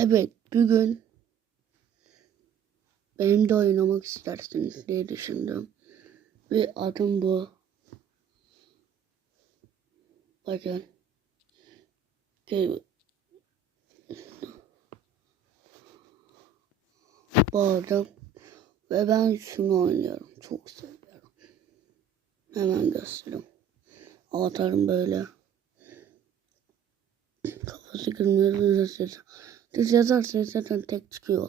Evet, bugün benim de oynamak istersiniz diye düşündüm. Ve adım bu. Bakın. Adım. Ve ben şunu oynuyorum. Çok seviyorum. Hemen göstereyim. Avatarım böyle. Kafası kırmızı ses. Siz yazarsanız zaten tek çıkıyor.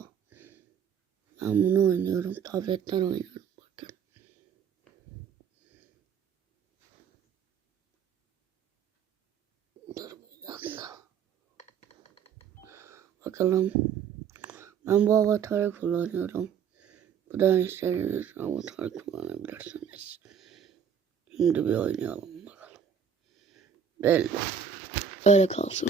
Ben bunu oynuyorum. Tabletten oynuyorum. Bakın. Dur bir dakika. Bakalım. Ben bu avatarı kullanıyorum. Bu da istediğiniz avatar kullanabilirsiniz. Şimdi bir oynayalım bakalım. Böyle. Böyle kalsın.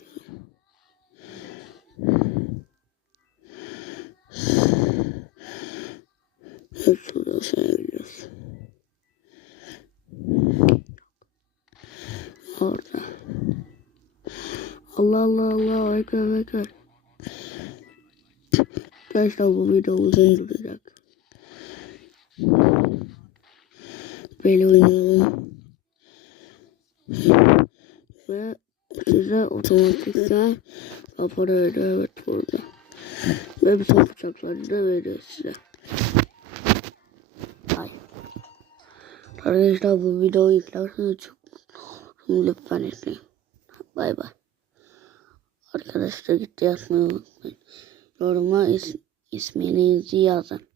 şurada sayabiliyoruz. Orada. Allah Allah Allah ekber ekber. Arkadaşlar bu video uzun duracak. Böyle oynayalım. Ve size otomatikten rapor veriyor evet burada. Ve bütün bıçakları da veriyor size. Arkadaşlar bu videoyu izlerseniz çok. Lütfen izleyin. Bay bay. Arkadaşlar gitti yazmayı unutmayın. Yoruma is isminizi yazın.